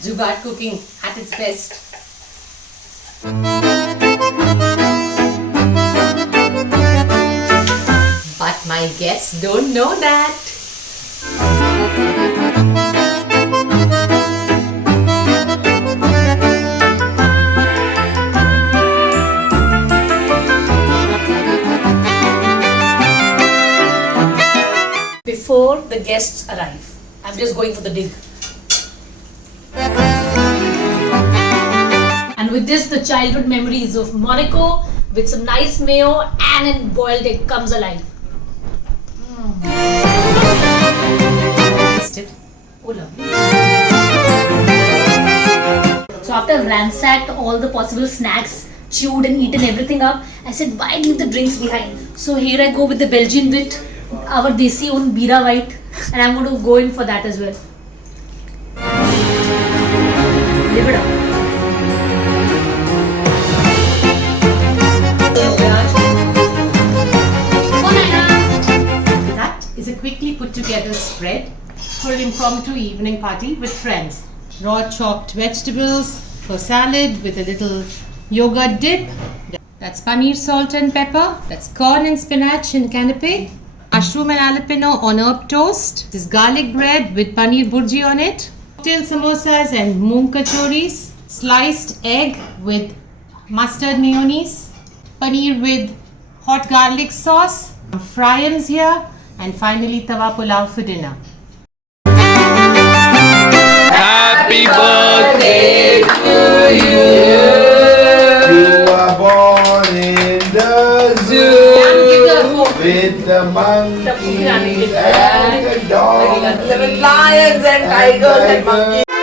Jugaad cooking at its best. But my guests don't know that. Before the guests arrive, I'm just going for the dig. And with this, the childhood memories of Monaco with some nice mayo and a boiled egg comes alive. Taste it. Oh, lovely. So after I've ransacked all the possible snacks, chewed and eaten everything up, I said, why leave the drinks behind? So here I go with the Belgian wit, our desi own Bira White, and I'm going to go in for that as well. Live it up. That is a quickly put together spread for an impromptu evening party with friends. Raw chopped vegetables for salad with a little yogurt dip. That's paneer, salt and pepper. That's corn and spinach in canapé. Mushroom and jalapeno on herb toast. This garlic bread with paneer burji on it. Cocktail samosas and moong kachoris. Sliced egg with mustard mayonnaise. Paneer with hot garlic sauce. Fry-ins here. And finally tawa pulao for dinner. Happy birthday to you. You are born in the zoo with the monkeys and the dogs, lions and tigers and monkeys.